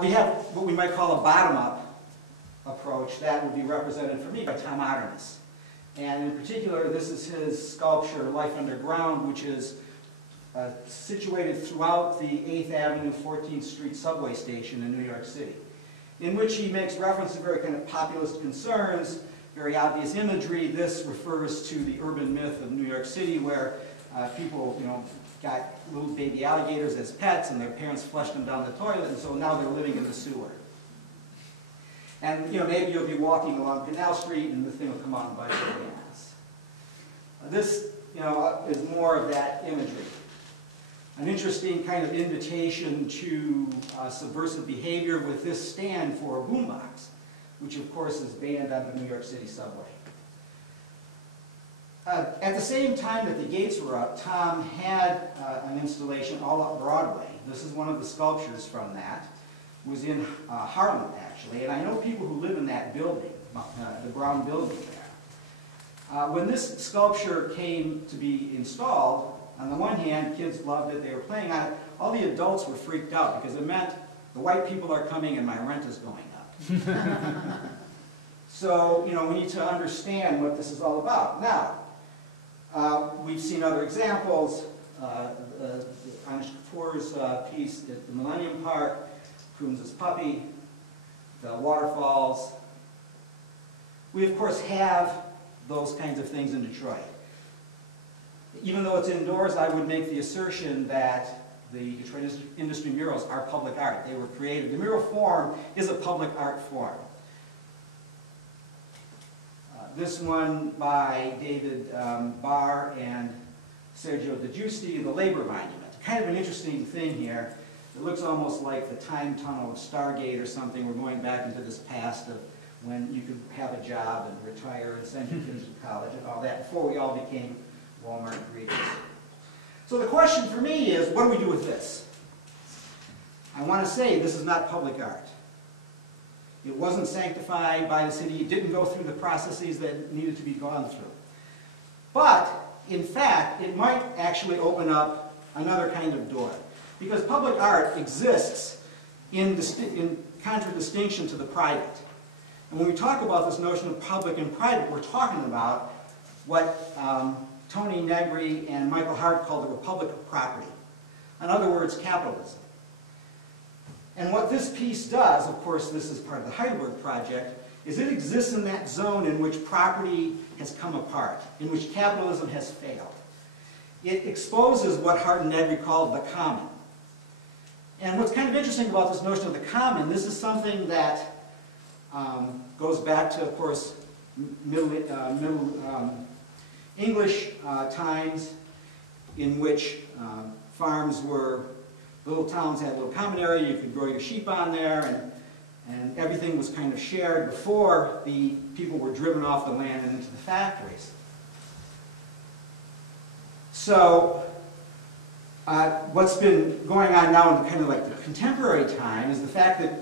We have what we might call a bottom-up approach that would be represented for me by Tom Otternes. And in particular, this is his sculpture, Life Underground, which is situated throughout the 8th Avenue, 14th Street subway station in New York City, in which he makes reference to very kind of populist concerns, very obvious imagery. This refers to the urban myth of New York City, where people, got little baby alligators as pets, and their parents flushed them down the toilet, and so now they're living in the sewer. And maybe you'll be walking along Canal Street, and the thing will come out and bite your ass. This, is more of that imagery. An interesting kind of invitation to subversive behavior with this stand for a boombox, which of course is banned on the New York City subway. At the same time that the gates were up, Tom had an installation all up Broadway. This is one of the sculptures from that. It was in Harlem, actually, and I know people who live in that building, the brown building there. When this sculpture came to be installed, on the one hand, kids loved it, they were playing on it. All the adults were freaked out because it meant the white people are coming and my rent is going up. So, we need to understand what this is all about. Now, we've seen other examples. Anish Kapoor's piece at the Millennium Park, Coons' Puppy, the waterfalls. We, of course, have those kinds of things in Detroit. Even though it's indoors, I would make the assertion that the Detroit Industry murals are public art. They were created. The mural form is a public art form. This one by David Barr and Sergio De Giusti, the Labor Monument. Kind of an interesting thing here. It looks almost like the time tunnel of Stargate or something. We're going back into this past of when you could have a job and retire and send your kids to college and all that before we all became Walmart greeters. So the question for me is, what do we do with this? I want to say this is not public art. It wasn't sanctified by the city. It didn't go through the processes that needed to be gone through. But, in fact, it might actually open up another kind of door. Because public art exists in contradistinction to the private. And when we talk about this notion of public and private, we're talking about what Tony Negri and Michael Hart call the Republic of Property. In other words, capitalism. And what this piece does, of course this is part of the Heidelberg Project, is it exists in that zone in which property has come apart, in which capitalism has failed. It exposes what Hart and Negri called the common. And what's kind of interesting about this notion of the common, this is something that goes back to, of course, Middle English times, in which farms were, little towns had a little common area, you could grow your sheep on there, and everything was kind of shared before the people were driven off the land and into the factories. So, what's been going on now in kind of like the contemporary time is the fact that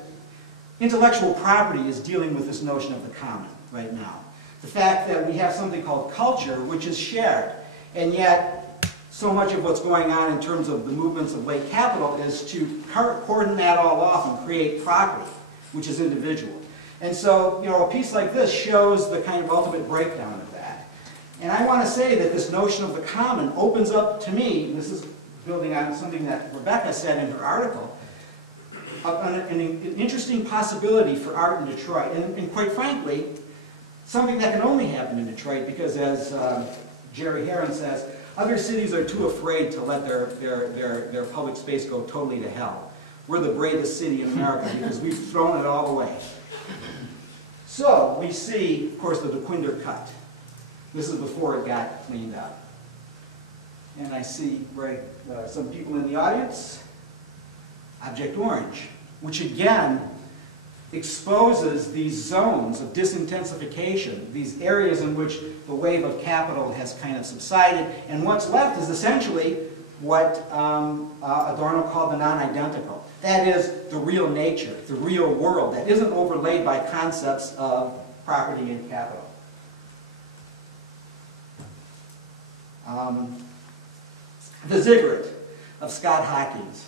intellectual property is dealing with this notion of the common right now. The fact that we have something called culture, which is shared, and yet so much of what's going on in terms of the movements of late capital is to cordon that all off and create property, which is individual. And so, a piece like this shows the kind of ultimate breakdown of that. And I want to say that this notion of the common opens up to me, this is building on something that Rebecca said in her article, an interesting possibility for art in Detroit. And quite frankly, something that can only happen in Detroit because, as Jerry Heron says, other cities are too afraid to let their public space go totally to hell. We're the bravest city in America because we've thrown it all away. So we see, of course, the DeQuinder cut. This is before it got cleaned up. And I see some people in the audience. Object Orange, which again exposes these zones of disintensification, these areas in which the wave of capital has kind of subsided, and what's left is essentially what Adorno called the non-identical. That is, the real nature, the real world, that isn't overlaid by concepts of property and capital. The Ziggurat of Scott Hawkins.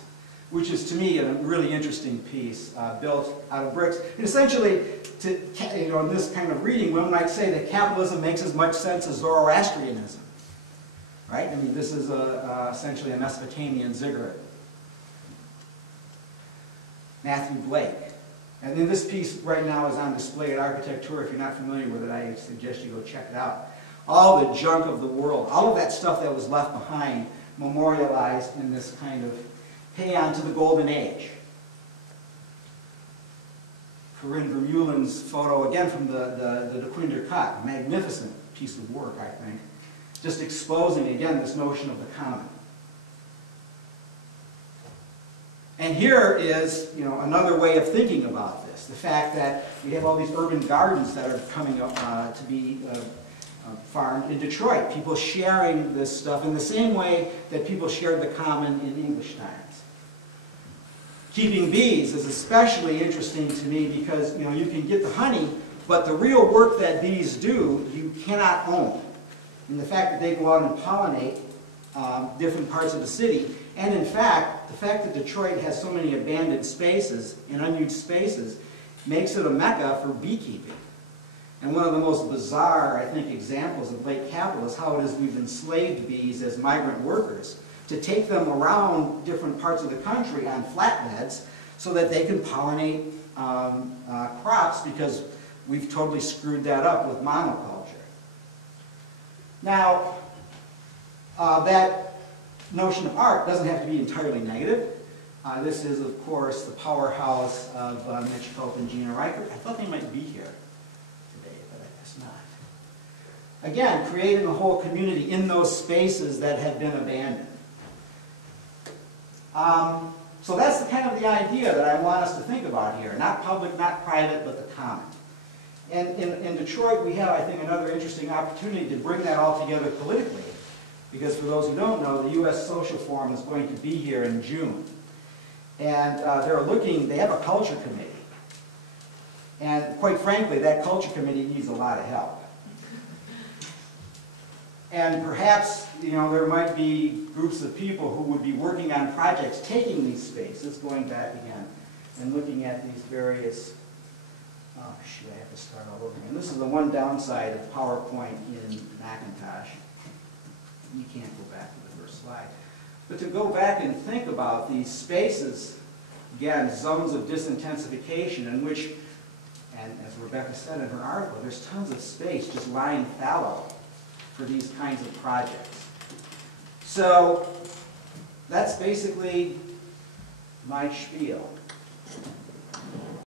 which is to me a really interesting piece built out of bricks. And essentially, in this kind of reading, one might say that capitalism makes as much sense as Zoroastrianism. Right? I mean, this is essentially a Mesopotamian ziggurat. Matthew Blake. And then this piece right now is on display at Architectura. If you're not familiar with it, I suggest you go check it out. All the junk of the world, all of that stuff that was left behind, memorialized in this kind of paean to the Golden Age. Corinne Vermeulen's photo, again from the De Quinder cut, a magnificent piece of work, I think, just exposing, again, this notion of the common. And here is, another way of thinking about this. The fact that we have all these urban gardens that are coming up to be farmed in Detroit. People sharing this stuff in the same way that people shared the common in English times. Keeping bees is especially interesting to me because, you can get the honey, but the real work that bees do, you cannot own. And the fact that they go out and pollinate different parts of the city. And in fact, the fact that Detroit has so many abandoned spaces and unused spaces makes it a mecca for beekeeping. And one of the most bizarre, I think, examples of late capital is how it is we've enslaved bees as migrant workers to take them around different parts of the country on flatbeds so that they can pollinate crops, because we've totally screwed that up with monoculture. Now, that notion of art doesn't have to be entirely negative. This is, of course, the powerhouse of Mitch Cope and Gina Reichert. I thought they might be here today, but I guess not. Again, creating a whole community in those spaces that have been abandoned. So that's the kind of the idea that I want us to think about here. Not public, not private, but the common. And in Detroit, we have, I think, another interesting opportunity to bring that all together politically. Because for those who don't know, the U.S. Social Forum is going to be here in June. And they have a culture committee. And quite frankly, that culture committee needs a lot of help. And perhaps, there might be groups of people who would be working on projects, taking these spaces, going back again, and looking at these various, oh shoot, I have to start all over again. This is the one downside of PowerPoint in Macintosh. You can't go back to the first slide. But to go back and think about these spaces, again, zones of disintensification in which, and as Rebecca said in her article, there's tons of space just lying fallow for these kinds of projects. So that's basically my spiel.